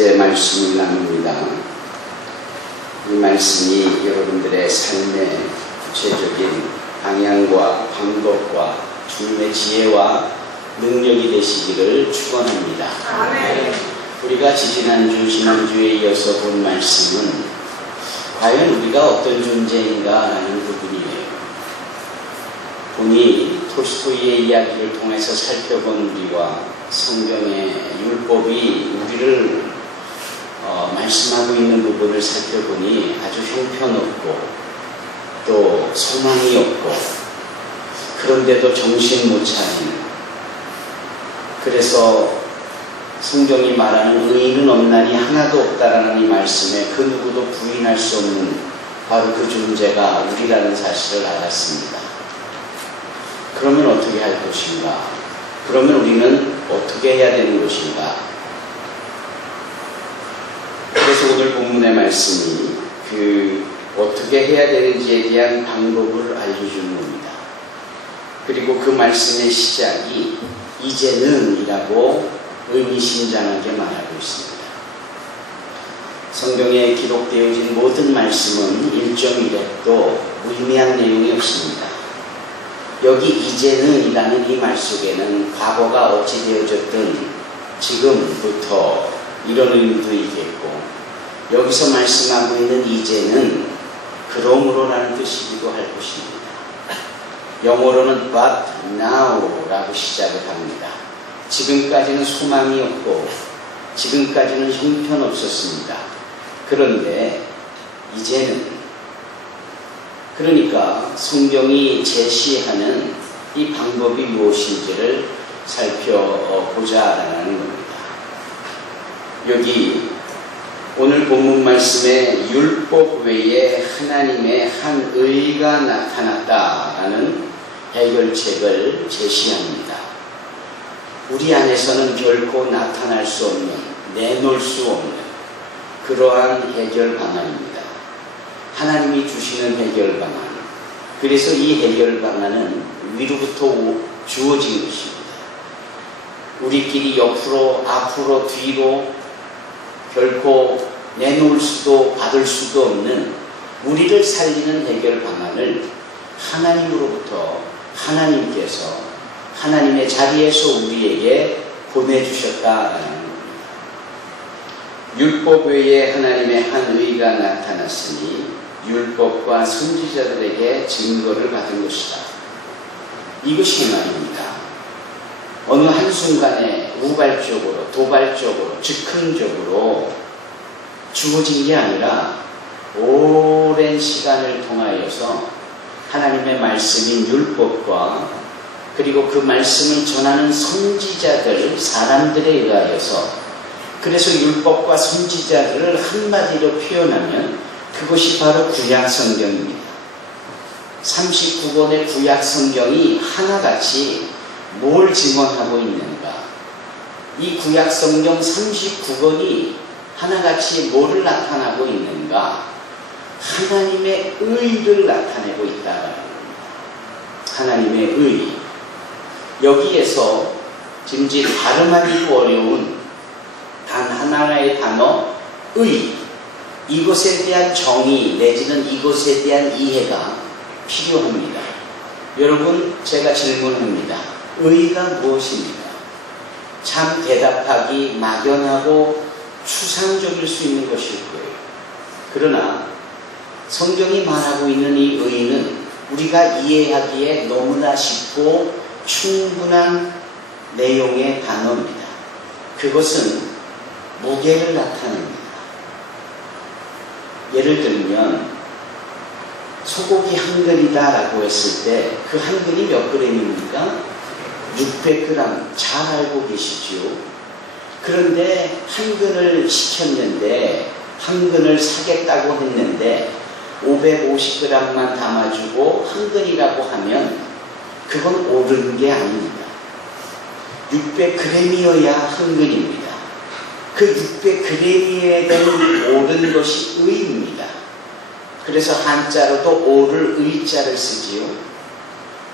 이제 말씀을 나눕니다. 이 말씀이 여러분들의 삶의 구체적인 방향과 방법과 주님의 지혜와 능력이 되시기를 축원합니다. 아멘. 우리가 지난주에 이어서 본 말씀은 과연 우리가 어떤 존재인가라는 부분이에요. 본이 톨스토이의 이야기를 통해서 살펴본 우리와 성경의 율법이 우리를 말씀하고 있는 부분을 살펴보니 아주 형편없고 또 소망이 없고 그런데도 정신 못 차리는, 그래서 성경이 말하는 의인은 없나니 하나도 없다라는 이 말씀에 그 누구도 부인할 수 없는 바로 그 존재가 우리라는 사실을 알았습니다. 그러면 어떻게 할 것인가? 그러면 우리는 어떻게 해야 되는 것인가? 그래서 오늘 본문의 말씀이 어떻게 해야 되는지에 대한 방법을 알려주는 겁니다. 그리고 그 말씀의 시작이 이제는 이라고 의미심장하게 말하고 있습니다. 성경에 기록되어진 모든 말씀은 1.1획도 무의미한 내용이 없습니다. 여기 이제는 이라는 이 말 속에는 과거가 어찌 되어졌든 지금부터 이런 의미도 있겠고, 여기서 말씀하고 있는 이제는 그러므로라는 뜻이기도 할 것입니다. 영어로는 but now 라고 시작을 합니다. 지금까지는 소망이 없고 지금까지는 형편없었습니다. 그런데 이제는, 그러니까 성경이 제시하는 이 방법이 무엇인지를 살펴보자라는 겁니다. 여기 오늘 본문 말씀에 율법 외에 하나님의 한 의가 나타났다라는 해결책을 제시합니다. 우리 안에서는 결코 나타날 수 없는, 내놓을 수 없는 그러한 해결 방안입니다. 하나님이 주시는 해결 방안. 그래서 이 해결 방안은 위로부터 주어진 것입니다. 우리끼리 옆으로, 앞으로, 뒤로 결코 내놓을 수도 받을 수도 없는 우리를 살리는 해결 방안을 하나님으로부터 하나님께서 하나님의 자리에서 우리에게 보내주셨다라는 겁니다. 율법 외에 하나님의 한 의가 나타났으니 율법과 선지자들에게 증거를 받은 것이다. 이것이 말입니다. 어느 한순간에 우발적으로, 도발적으로, 즉흥적으로 주어진 게 아니라 오랜 시간을 통하여서 하나님의 말씀인 율법과 그리고 그 말씀을 전하는 선지자들, 사람들에 의하여서, 그래서 율법과 선지자들을 한마디로 표현하면 그것이 바로 구약성경입니다. 39권의 구약성경이 하나같이 뭘 증언하고 있는가? 이 구약성경 39권이 하나같이 뭐를 나타나고 있는가? 하나님의 의를 나타내고 있다는 겁니다. 하나님의 의. 여기에서 짐짓 발음하기도 어려운 단 하나의 단어 의, 이것에 대한 정의 내지는 이것에 대한 이해가 필요합니다. 여러분, 제가 질문합니다. 의가 무엇입니까? 참 대답하기 막연하고 추상적일 수 있는 것일 거예요. 그러나 성경이 말하고 있는 이 의는 우리가 이해하기에 너무나 쉽고 충분한 내용의 단어입니다. 그것은 무게를 나타냅니다. 예를 들면 소고기 한 근이다라고 했을 때 그 한 근이 몇 그램입니까? 600g. 잘 알고 계시죠? 그런데 한 근을 시켰는데, 한 근을 사겠다고 했는데 550g만 담아주고 한 근이라고 하면 그건 옳은 게 아닙니다. 600g이어야 한 근입니다. 그 600g이어야 되는 옳은 것이 의입니다. 그래서 한자로도 옳을 의자를 쓰지요.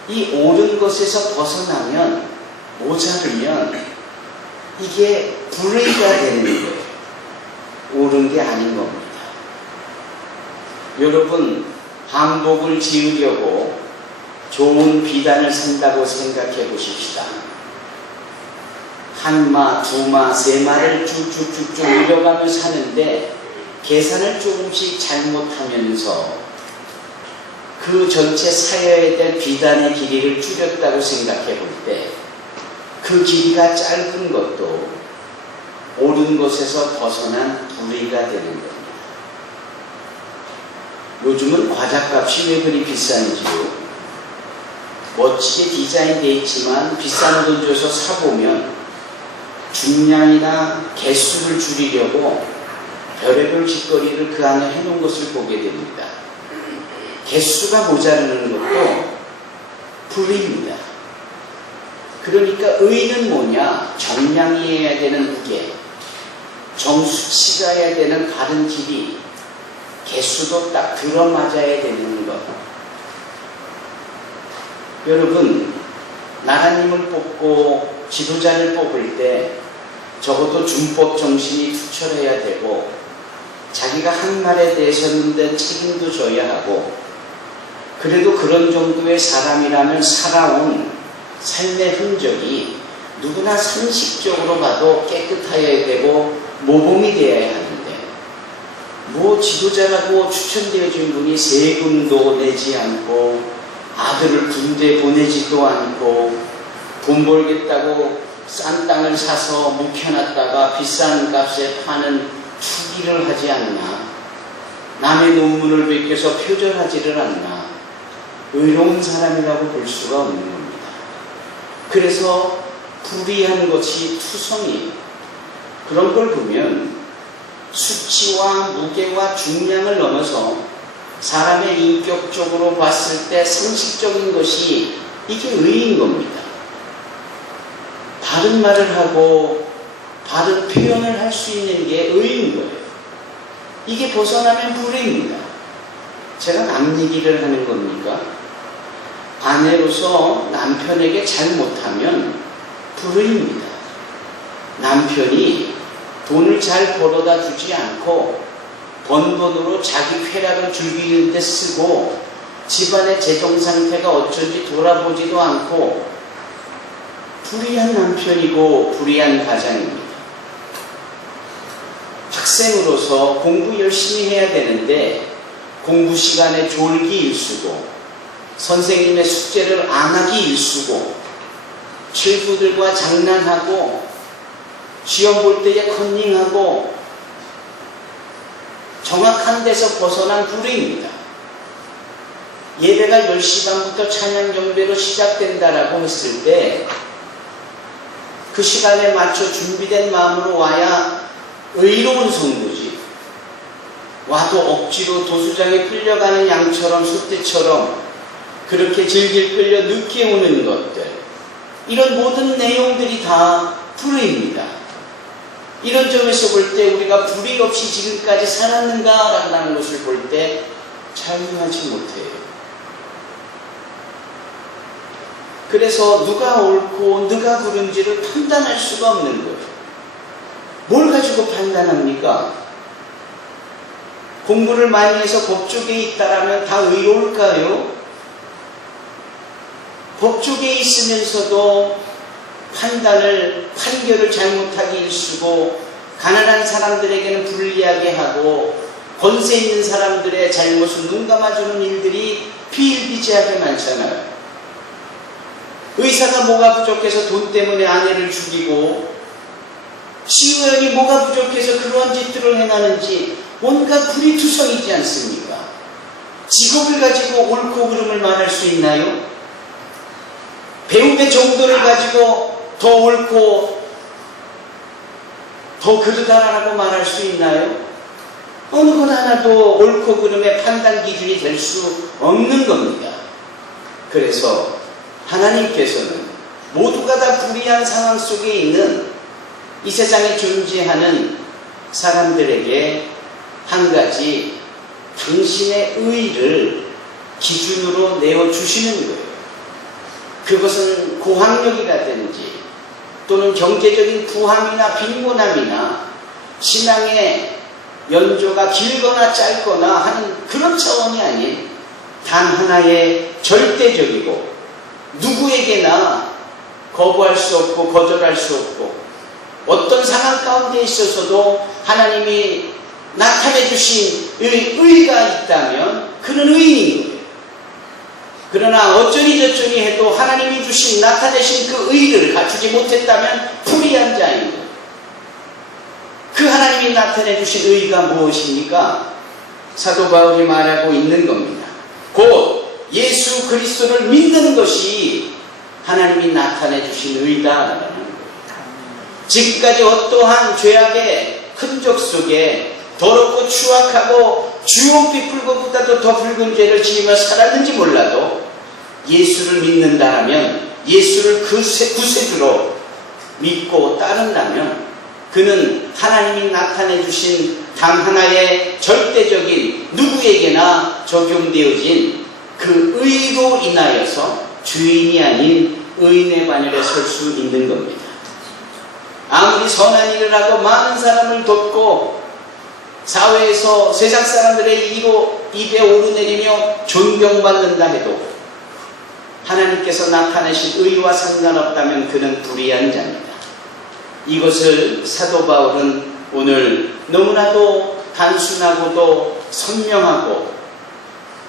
이 옳은 것에서 벗어나면, 모자르면 이게 불의가 되는 거예요. 그게 아닌 겁니다. 여러분, 한복을 지으려고 좋은 비단을 산다고 생각해 보십시다. 한 마, 두 마, 세 마를 쭉쭉쭉쭉 늘려가며 사는데 계산을 조금씩 잘못하면서 그 전체 사여야 될 비단의 길이를 줄였다고 생각해 볼 때 그 길이가 짧은 것도 옳은 곳에서 벗어난 불의가 되는 겁니다. 요즘은 과자값이 왜 그리 비싼지요? 멋지게 디자인되어 있지만 비싼 돈 줘서 사보면 중량이나 개수를 줄이려고 별의별 짓거리를 그 안에 해놓은 것을 보게 됩니다. 개수가 모자르는 것도 불의입니다. 그러니까 의는 뭐냐? 정량이어야 되는 무게, 정수치가 해야 되는 바른 길이, 개수도 딱 들어맞아야 되는 것. 여러분, 나라님을 뽑고 지도자를 뽑을 때 적어도 준법 정신이 투철해야 되고 자기가 한 말에 대해서는 책임도 져야 하고 그래도 그런 정도의 사람이라면 살아온 삶의 흔적이 누구나 상식적으로 봐도 깨끗해야 되고 모범이 되어야 하는데 뭐 지도자라고 추천되어진 분이 세금도 내지 않고 아들을 군대 보내지도 않고 돈 벌겠다고 싼 땅을 사서 묵혀놨다가 비싼 값에 파는 투기를 하지 않나, 남의 논문을 베껴서 표절하지를 않나, 의로운 사람이라고 볼 수가 없는 겁니다. 그래서 불의한 것이 투성이에요. 그런 걸 보면 수치와 무게와 중량을 넘어서 사람의 인격적으로 봤을 때 상식적인 것이 이게 의인 겁니다. 바른 말을 하고 바른 표현을 할 수 있는 게 의인 거예요. 이게 벗어나면 불의입니다. 제가 남 얘기를 하는 겁니까? 아내로서 남편에게 잘못하면 불의입니다. 남편이 돈을 잘 벌어다 주지 않고 번 돈으로 자기 쾌락을 즐기는 데 쓰고 집안의 재정 상태가 어쩐지 돌아보지도 않고 불의한 남편이고 불의한 가장입니다. 학생으로서 공부 열심히 해야 되는데 공부 시간에 졸기 일수고 선생님의 숙제를 안 하기 일수고 친구들과 장난하고 시험 볼 때에 컨닝하고 정확한 데서 벗어난 불의입니다. 예배가 10시 반부터 찬양 경배로 시작된다라고 했을 때 그 시간에 맞춰 준비된 마음으로 와야 의로운 성도지. 와도 억지로 도수장에 끌려가는 양처럼 소떼처럼 그렇게 질질 끌려 늦게 오는 것들, 이런 모든 내용들이 다 불의입니다. 이런 점에서 볼 때 우리가 불의 없이 지금까지 살았는가라는 것을 볼 때 자유하지 못해요. 그래서 누가 옳고 누가 그른지를 판단할 수가 없는 거예요. 뭘 가지고 판단합니까? 공부를 많이 해서 법조계에 있다라면 다 의로울까요? 법조계에 있으면서도 판결을 잘못하기 일쑤고 가난한 사람들에게는 불리하게 하고 권세 있는 사람들의 잘못을 눈 감아주는 일들이 비일비재하게 많잖아요. 의사가 뭐가 부족해서 돈 때문에 아내를 죽이고 시의원이 뭐가 부족해서 그러한 짓들을 행하는지 뭔가 불의투성이지 않습니까? 직업을 가지고 옳고 그름을 말할 수 있나요? 배움의 정도를 가지고 더 옳고 더 그르다라고 말할 수 있나요? 어느 것 하나도 옳고 그름의 판단 기준이 될 수 없는 겁니다. 그래서 하나님께서는 모두가 다 불의한 상황 속에 있는 이 세상에 존재하는 사람들에게 한 가지 당신의 의를 기준으로 내어주시는 거예요. 그것은 고학력이라든지 또는 경제적인 부함이나 빈곤함이나 신앙의 연조가 길거나 짧거나 하는 그런 차원이 아닌 단 하나의 절대적이고 누구에게나 거부할 수 없고 거절할 수 없고 어떤 상황 가운데 있어서도 하나님이 나타내 주신 의가 있다면 그는 의인인 거예요. 그러나 어쩌니 저쩌니 해도 하나님이 주신 나타내신 그 의를 갖추지 못했다면 불의한 자인 거예요. 그 하나님이 나타내 주신 의가 무엇입니까? 사도 바울이 말하고 있는 겁니다. 곧 예수 그리스도를 믿는 것이 하나님이 나타내 주신 의다라는 거예요. 지금까지 어떠한 죄악의 흔적 속에 더럽고 추악하고 주홍빛 풀고보다도 더 붉은 죄를 지으며 살았는지 몰라도 예수를 믿는다면, 예수를 그 구세주로 믿고 따른다면 그는 하나님이 나타내 주신 단 하나의 절대적인 누구에게나 적용되어진 그 의로 인하여서 주인이 아닌 의인의 반열에 설 수 있는 겁니다. 아무리 선한 일을 하고 많은 사람을 돕고 사회에서 세상 사람들의 입에 오르내리며 존경받는다 해도 하나님께서 나타내신 의와 상관없다면 그는 불의한 자입니다. 이것을 사도 바울은 오늘 너무나도 단순하고도 선명하고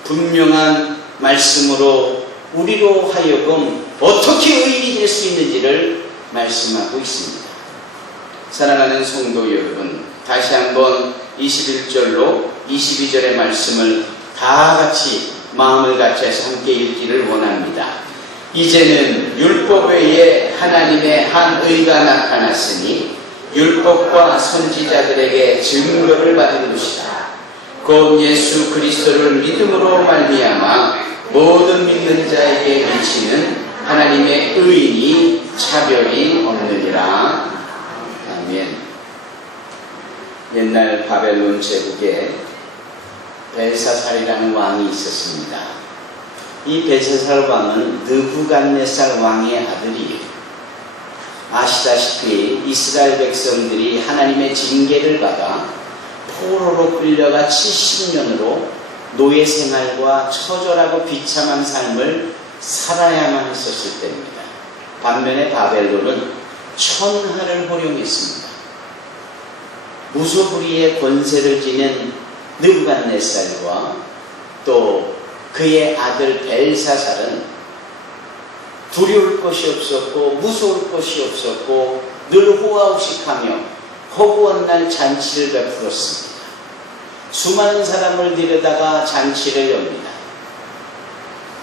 분명한 말씀으로 우리로 하여금 어떻게 의인이 될 수 있는지를 말씀하고 있습니다. 사랑하는 성도 여러분, 다시 한번 21절로 22절의 말씀을 다 같이 마음을 같이해서 함께 읽기를 원합니다. 이제는 율법 외에 하나님의 한 의가 나타났으니 율법과 선지자들에게 증거를 받은 것이다. 곧 예수 그리스도를 믿음으로 말미암아 모든 믿는 자에게 미치는 하나님의 의인이 차별이 없느니라. 아멘. 옛날 바벨론 제국에 벨사살이라는 왕이 있었습니다. 이 벨사살 왕은 느부갓네살 왕의 아들이에요. 아시다시피 이스라엘 백성들이 하나님의 징계를 받아 포로로 끌려가 70년으로 노예 생활과 처절하고 비참한 삶을 살아야만 했었을 때입니다. 반면에 바벨론은 천하를 호령했습니다. 무소불위의 권세를 지닌 느부갓네살과 또 그의 아들 벨사살은 두려울 것이 없었고 무서울 것이 없었고 늘 호화호식하며 허구한 날 잔치를 베풀었습니다. 수많은 사람을 데려다가 잔치를 엽니다.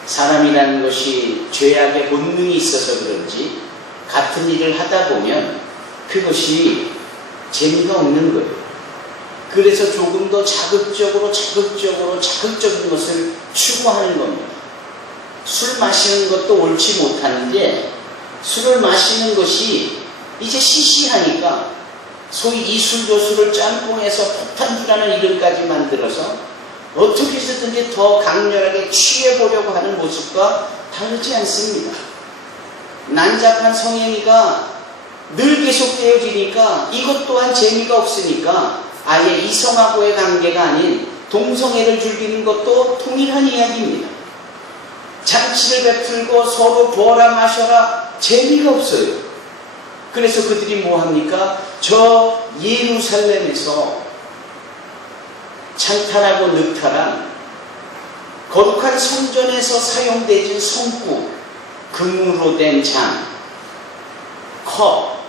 사람이라는 것이 죄악의 본능이 있어서 그런지 같은 일을 하다 보면 그것이 재미가 없는 거예요. 그래서 조금 더 자극적인 것을 추구하는 겁니다. 술 마시는 것도 옳지 못하는데 술을 마시는 것이 이제 시시하니까 소위 이술저술을 짬뽕해서 폭탄주라는 이름까지 만들어서 어떻게 해서든지 더 강렬하게 취해보려고 하는 모습과 다르지 않습니다. 난잡한 성행위가 늘 계속되어지니까 이것 또한 재미가 없으니까 아예 이성하고의 관계가 아닌 동성애를 즐기는 것도 동일한 이야기입니다. 잔치를 베풀고 서로 부어라 마셔라 재미가 없어요. 그래서 그들이 뭐합니까? 저 예루살렘에서 찬탈하고 늑탈한 거룩한 성전에서 사용되는 성구, 금으로 된 장, 컵,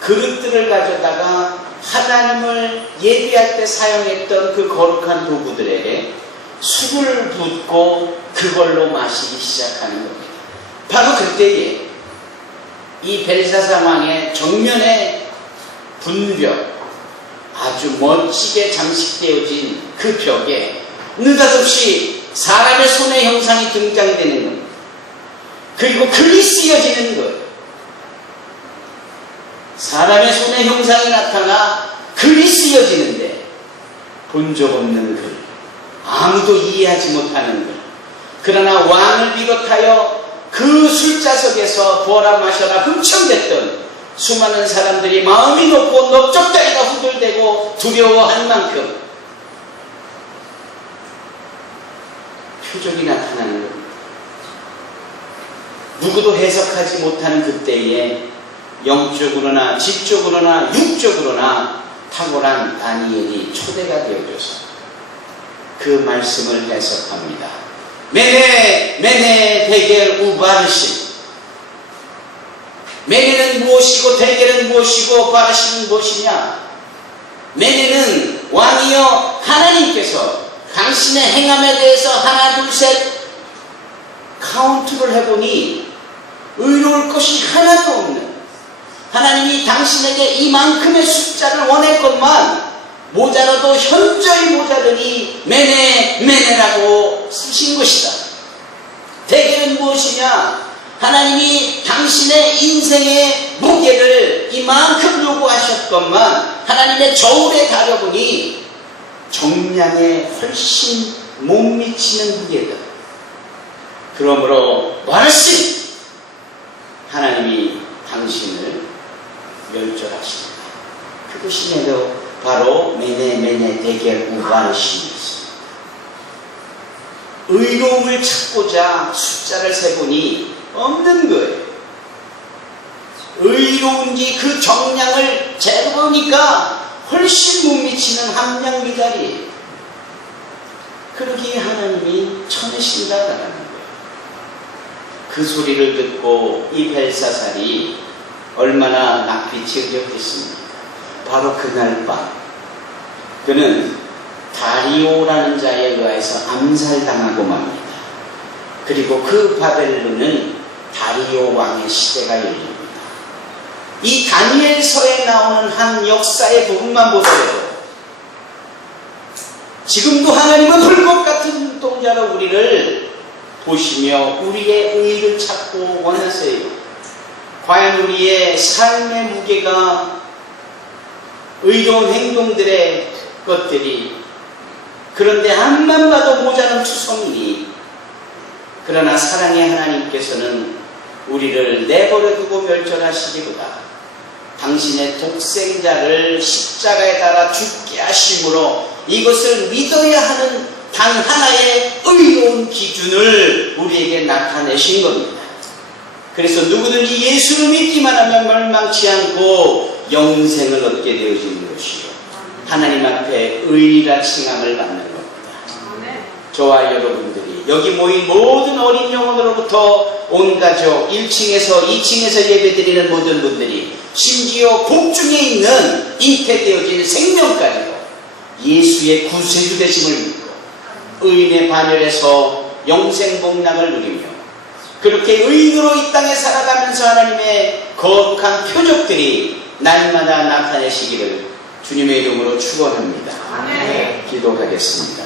그릇들을 가져다가 하나님을 예배할 때 사용했던 그 거룩한 도구들에게 술을 붓고 그걸로 마시기 시작하는 겁니다. 바로 그때에 이 벨사살 왕의 정면에 분벽, 아주 멋지게 장식되어진 그 벽에 느닷없이 사람의 손의 형상이 등장되는 겁니다. 그리고 글이 쓰여지는 거예요. 사람의 손의 형상이 나타나 글이 쓰여지는데 본 적 없는 글, 아무도 이해하지 못하는 글. 그러나 왕을 비롯하여 그 술자석에서 부어라 마셔라 흥청댔던 수많은 사람들이 마음이 높고 넓적다리가 후들대고 두려워한 만큼 표적이 나타나는 겁니다. 누구도 해석하지 못하는 그때에 영적으로나 지적으로나 육적으로나 탁월한 다니엘이 초대가 되어져서 그 말씀을 해석합니다. 메네 데겔 우바르신. 메네는 무엇이고 데겔은 무엇이고 바르신은 무엇이냐? 메네는 왕이여 하나님께서 당신의 행함에 대해서 하나 둘 셋 카운트를 해보니 의로울 것이 하나도 없는, 하나님이 당신에게 이만큼의 숫자를 원했건만 모자라도 현저히 모자르니 메네라고 쓰신 것이다. 대개는 무엇이냐? 하나님이 당신의 인생의 무게를 이만큼 요구하셨건만 하나님의 저울에 달여보니 정량에 훨씬 못 미치는 무게다. 그러므로 말씀, 하나님이 당신을 멸절하십니다. 그것이 바로 메네 데겔 우바르신이었습니다. 의로움을 찾고자 숫자를 세보니 없는 거예요. 의로운지 그 정량을 재보니까 훨씬 못 미치는 함량 미달이에요. 그러기에 하나님이 쳐내신다라는 거예요. 그 소리를 듣고 이 벨사살이 얼마나 낯빛이 의젓했습니까? 바로 그날 밤 그는 다리오라는 자에 의해서 암살당하고 맙니다. 그리고 그 바벨론은 다리오 왕의 시대가 열립니다. 이 다니엘서에 나오는 한 역사의 부분만 보더라도 지금도 하나님은 불꽃 같은 눈동자로 우리를 보시며 우리의 의를 찾고 원하세요. 과연 우리의 삶의 무게가 의로운 행동들의 것들이 그런데 앞만 봐도 모자란 투성이니, 그러나 사랑의 하나님께서는 우리를 내버려두고 멸절하시기보다 당신의 독생자를 십자가에 달아 죽게 하심으로 이것을 믿어야 하는 단 하나의 의로운 기준을 우리에게 나타내신 겁니다. 그래서 누구든지 예수를 믿기만 하면 멸망치 않고 영생을 얻게 되어지는 것이요, 하나님 앞에 의라 칭함을 받는 겁니다. 저와 여러분들이 여기 모인 모든 어린 영혼으로부터 온 가족, 1층에서 2층에서 예배드리는 모든 분들이 심지어 복중에 있는 잉태되어진 생명까지도 예수의 구세주 되심을 믿고 의인의 반열에서 영생 복락을 누리며 그렇게 의인으로 이 땅에 살아가면서 하나님의 거룩한 표적들이 날마다 나타내시기를 주님의 이름으로 축원합니다. 기도하겠습니다.